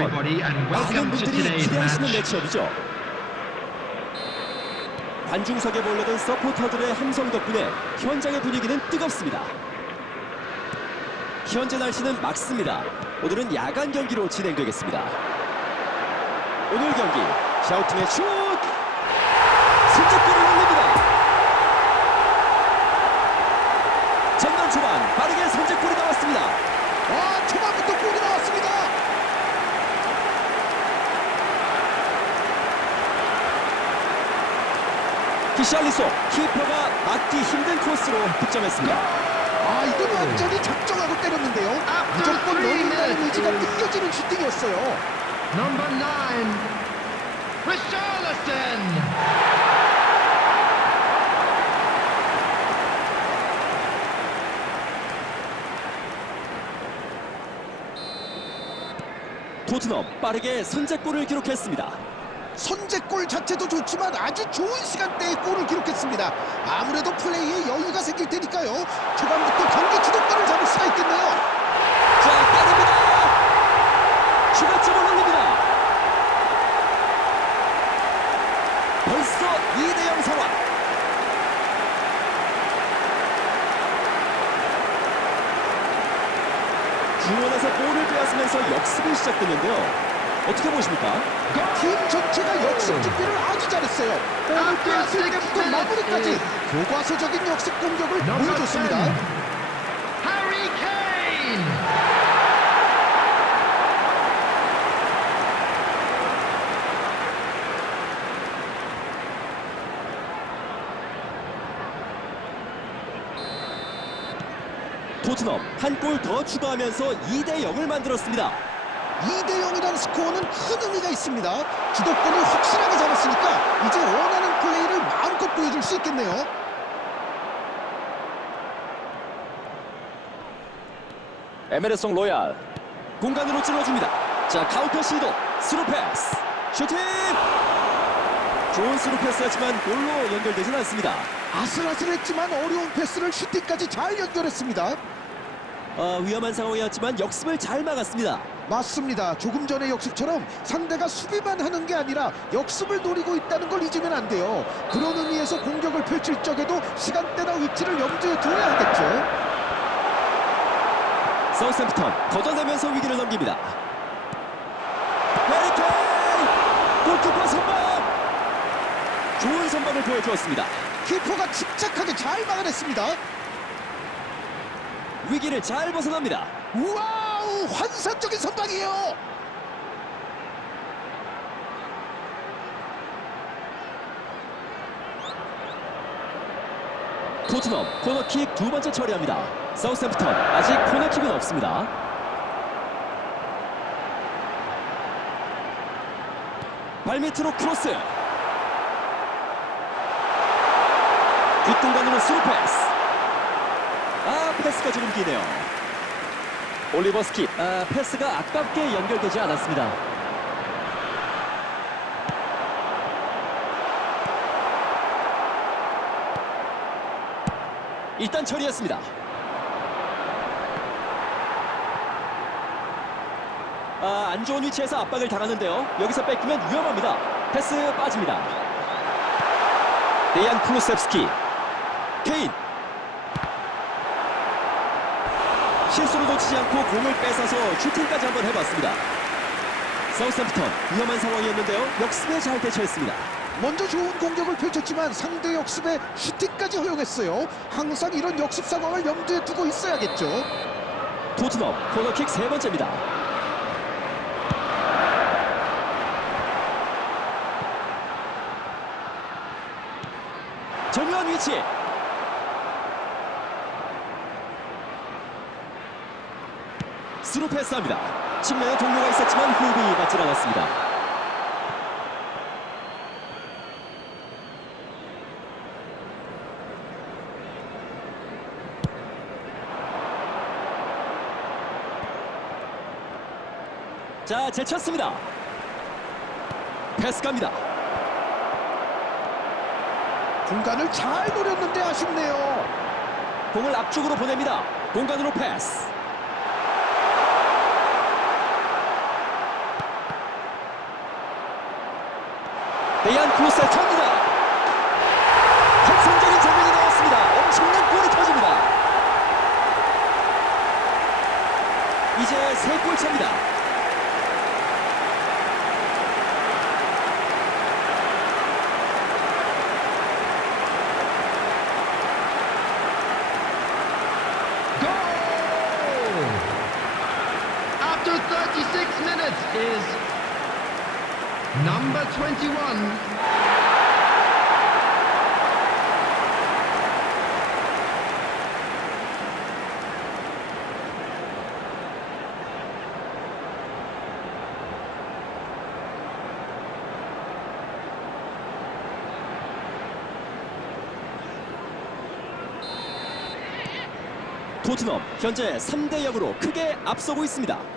and 많은 분들이 기대하시는. 매치업이죠. 관중석에 몰려든 서포터들의 함성 덕분에 현장의 분위기는 뜨겁습니다. 현재 날씨는 맑습니다. 오늘은 야간 경기로 진행되겠습니다. 오늘 경기 샤우팅의 슛! 승적골을 올립니다. 전반 초반 빠르게 선제골이 나왔습니다. 아, 초반부터 골이 나왔습니다. 히 샬리소 키퍼가 막기 힘든 코스로 득점했습니다. 아, 이건 완전히 작정하고 때렸는데요. 무조건 넣는다는 의지가 느껴지는 슈팅이었어요. Number nine, Richarlison. 토트넘 빠르게 선제골을 기록했습니다. 선제골 자체도 좋지만 아주 좋은 시간대에 골을 기록했습니다. 아무래도 플레이에 여유가 생길 테니까요. 초반부터 경기 주도권을 잡을 수가 있겠네요. 자, 따릅니다. 추가점을 올립니다. 벌써 2대0 상황. 중원에서 볼을 빼앗으면서 역습이 시작됐는데요. 어떻게 보십니까? 팀 전체가 역습 준비를 아주 잘했어요. 골을 빼앗을 때부터 마무리까지 교과서적인 역습 공격을 보여줬습니다. 10, Harry Kane. 토트넘 한 골 더 추가하면서 2대 0을 만들었습니다. 2대 0이라는 스코어는 큰 의미가 있습니다. 주도권을 확실하게 잡았으니까 이제 원하는 플레이를 마음껏 보여줄 수 있겠네요. 에메르송 로얄 공간으로 찔러줍니다. 자 카운터 시도 스루 패스 슈팅 좋은 스루 패스였지만 골로 연결되진 않습니다. 아슬아슬했지만 어려운 패스를 슈팅까지 잘 연결했습니다. 어, 위험한 상황이었지만 역습을 잘 막았습니다. 맞습니다. 조금 전의 역습처럼 상대가 수비만 하는 게 아니라 역습을 노리고 있다는 걸 잊으면 안 돼요. 그런 의미에서 공격을 펼칠 적에도 시간대나 위치를 염두에 두어야 하겠죠. 사우스햄프턴 걷어내면서 위기를 넘깁니다. 해리케인 골키퍼 선방 좋은 선방을 보여주었습니다. 키퍼가 침착하게 잘 막아냈습니다. 위기를 잘 벗어납니다. 우와 우 환상적인 선방이에요. 토트넘 코너킥 두 번째 처리합니다. 사우스햄프턴 아직 코너킥은 없습니다. 발밑으로 크로스. 뒷공간으로 스루 패스. 아 패스가 조금 기네요. 올리버 스킵. 아 패스가 아깝게 연결되지 않았습니다. 일단 처리했습니다. 아, 안 좋은 위치에서 압박을 당하는데요. 여기서 뺏기면 위험합니다. 패스 빠집니다. 데이안 쿠루셉스키. 케인. 실수를 놓치지 않고 공을 뺏어서 슈팅까지 한번 해봤습니다. 사우스햄프턴 위험한 상황이었는데요. 역습에 잘 대처했습니다. 먼저 좋은 공격을 펼쳤지만 상대 역습에 슈팅까지 허용했어요. 항상 이런 역습 상황을 염두에 두고 있어야겠죠. 토트넘 코너킥 세 번째입니다. 절묘한 위치. 스루 패스합니다. 측면에 동료가 있었지만 호흡이 맞질 않았습니다. 자, 제쳤습니다. 패스 갑니다. 공간을 잘 노렸는데 아쉽네요. 공을 앞쪽으로 보냅니다. 공간으로 패스. 데이안 클로스의 접니다. 환상적인 장면이 나왔습니다. 엄청난 골이 터집니다. 이제 세 골 차입니다. Goal! After 36 minutes is number 21. 토트넘 현재 3대 0으로 크게 앞서고 있습니다.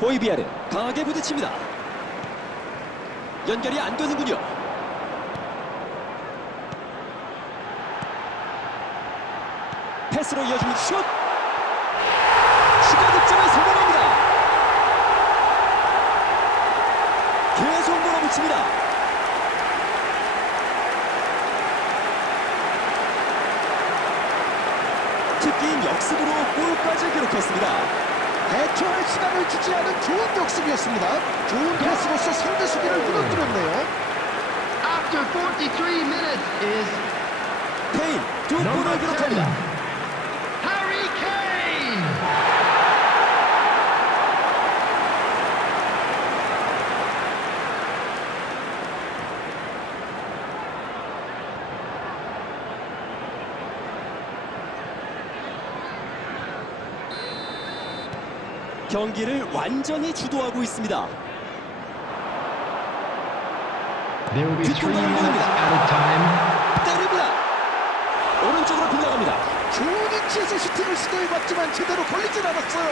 호이비아르 강하게 부딪힙니다. 연결이 안 되는군요. 패스로 이어주는 슛! 추가 득점에 성공합니다. 계속 몰아붙입니다. 특기인 역습으로 골까지 기록했습니다. 대처할 시간을 주지 않은 좋은 역습이었습니다. 좋은 패스로서 상대 수비를 무너뜨렸네요. After 43 minutes is 케인 두 골을 10. 기록합니다. 경기를 완전히 주도하고 있습니다. Added time. 때립니다. 오른쪽으로 빗나갑니다. 좋은 위치에서 슈팅을 시도해봤지만 제대로 걸리진 않았어요.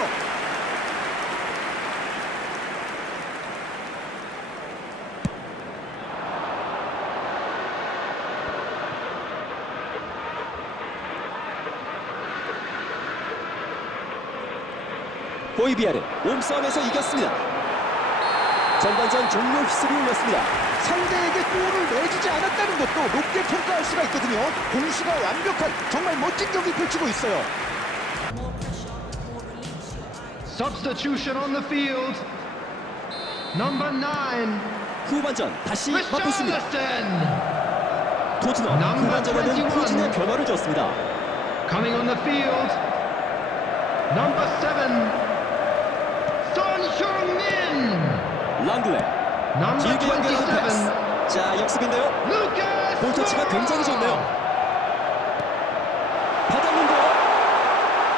보이비아르 몸싸움에서 이겼습니다. 전반전 종료 휘슬이 울렸습니다. 상대에게 골을 내주지 않았다는 것도 높게 평가할 수가 있거든요. 공수가 완벽한 정말 멋진 경기 펼치고 있어요. Substitution on the field. Number 9, 후반전 다시 바꿨습니다. Number 후반전에는 21. 포진의 변화를 줬습니다. Coming on the field. Number 7, 랑글레 길게 연결하는 패스. 27, 자 역습인데요. 볼터치가 굉장히. 좋네요. 받았는데요.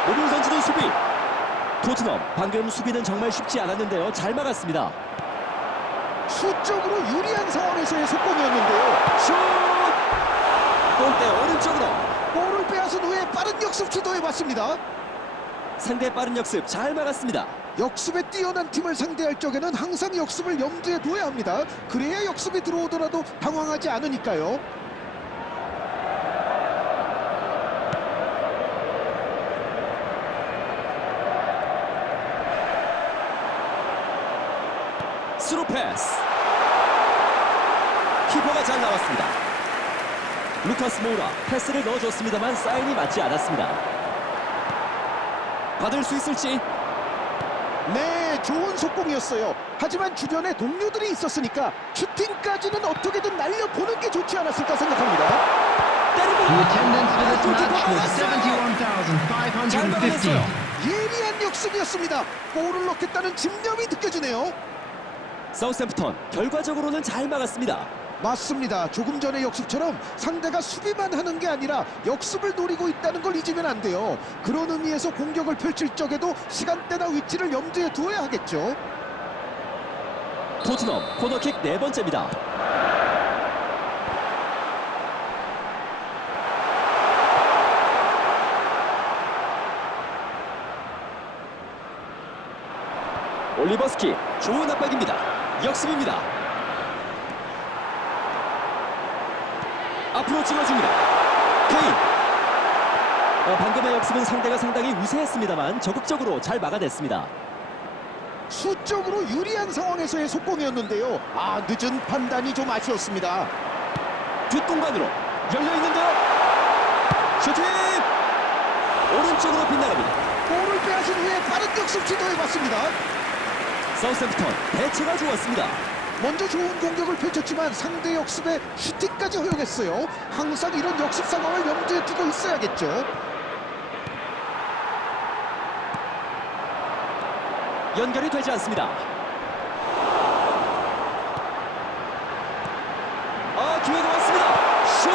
몸을 던지는 수비. 토트넘 방금 수비는 정말 쉽지 않았는데요. 잘 막았습니다. 수적으로 유리한 상황에서의 속공이었는데요. 슛! 골대 오른쪽으로 볼을 빼앗은 후에 빠른 역습 시도해봤습니다. 상대 빠른 역습 잘 막았습니다. 역습에 뛰어난 팀을 상대할 적에는 항상 역습을 염두에 둬야 합니다. 그래야 역습이 들어오더라도 당황하지 않으니까요. 스루 패스. 키퍼가 잘 나왔습니다. 루카스 모우라 패스를 넣어줬습니다만 사인이 맞지 않았습니다. 받을 수 있을지 네, 좋은 속공이었어요. 하지만 주변에 동료들이 있었으니까 슈팅까지는 어떻게든 날려보는 게 좋지 않았을까 생각합니다. 막았어요. 잘 71,550. 막아냈어요. 예리한 역습이었습니다. 골을 넣겠다는 집념이 느껴지네요. 사우샘프턴 결과적으로는 잘 막았습니다. 맞습니다. 조금 전의 역습처럼 상대가 수비만 하는 게 아니라 역습을 노리고 있다는 걸 잊으면 안 돼요. 그런 의미에서 공격을 펼칠 적에도 시간대나 위치를 염두에 두어야 하겠죠. 토트넘 코너킥 네 번째입니다. 올리버스키 좋은 압박입니다. 역습입니다. 앞으로 찍어줍니다. 케인. 어, 방금의 역습은 상대가 상당히 우세했습니다만 적극적으로 잘 막아냈습니다. 수적으로 유리한 상황에서의 속공이었는데요. 아 늦은 판단이 좀 아쉬웠습니다. 뒷공간으로 열려 있는데요. 슈팅! 오른쪽으로 빗나갑니다. 볼을 빼앗은 후에 빠른 역습 시도해봤습니다. 사우스햄프턴 대체가 좋았습니다. 먼저 좋은 공격을 펼쳤지만 상대 역습에 슈팅까지 허용했어요. 항상 이런 역습 상황을 염두에 두고 있어야겠죠. 연결이 되지 않습니다. 아 기회가 왔습니다. 슛!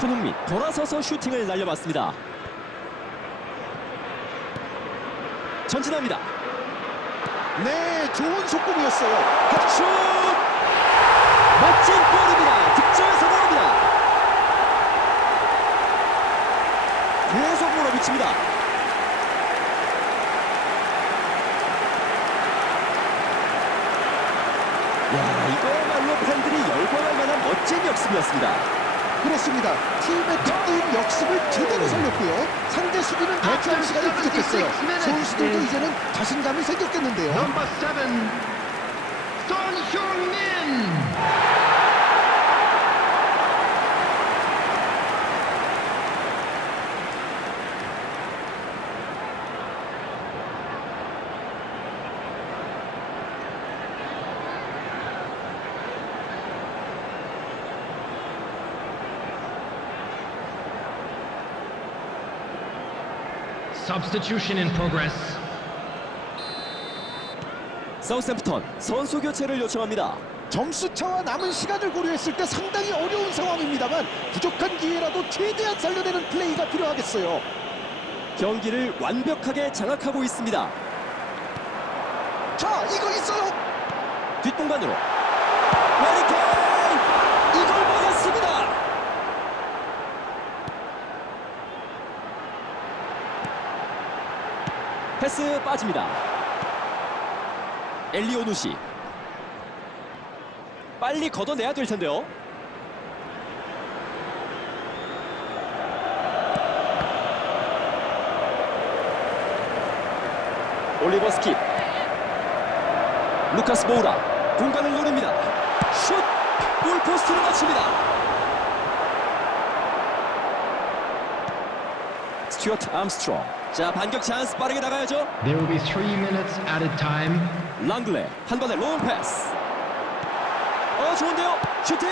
손흥민 돌아서서 슈팅을 날려봤습니다. 전진합니다. 네, 좋은 속공이었어요. 슛! 멋진 골입니다. 득점에 성공합니다. 계속 몰아붙입니다. 야, 이거야말로 팬들이 열광할 만한 멋진 역습이었습니다. 그렇습니다. 팀의 특기인 역습을 제대로 살렸고요. 상대 수비는 대처할 시간이 부족했어요. 선수들도 이제는 자신감이 생겼겠는데요. Substitution in progress. 사우스햄프턴 선수 교체를 요청합니다. 점수 차와 남은 시간을 고려했을 때 상당히 어려운 상황입니다만 부족한 기회라도 최대한 살려내는 플레이가 필요하겠어요. 경기를 완벽하게 장악하고 있습니다. 자, 이거 있어요. 뒷공간으로 메리케인 이걸 막았습니다. 패스 빠집니다. 엘리오누시 빨리 걷어내야 될 텐데요. 올리버 스킵 루카스 모우라 공간을 노립니다. 슛! 골포스트를 맞춥니다. 스튜어트 암스트롱. 자, 반격 찬스 빠르게 나가야죠. There will be three minutes added time. 랑글레 한 번에 롱 패스. 어, 좋은데요. 슈팅!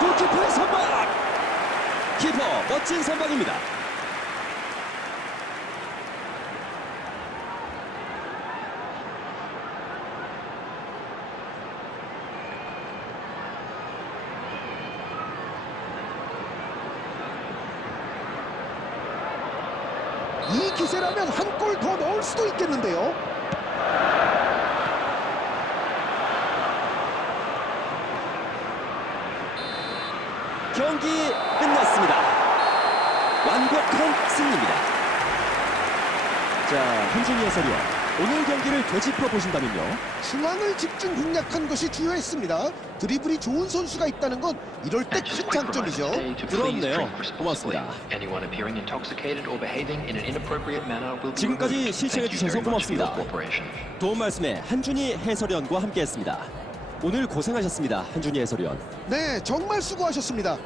골키퍼의 선방! 키퍼 멋진 선방입니다. 이 기세라면 한 골 더 넣을 수도 있겠는데요. 경기 끝났습니다. 완벽한 승리입니다. 자, 한준희 해설위원. 오늘 경기를 되짚어 보신다면요. 중앙을 집중 공략한 것이 주요했습니다. 드리블이 좋은 선수가 있다는 건 이럴 때 큰 장점이죠. 그렇네요. 고맙습니다. 지금까지 시청해 주셔서 고맙습니다. 도움 말씀에 한준희 해설위원과 함께했습니다. 오늘 고생하셨습니다. 한준희 해설위원. 네, 정말 수고하셨습니다.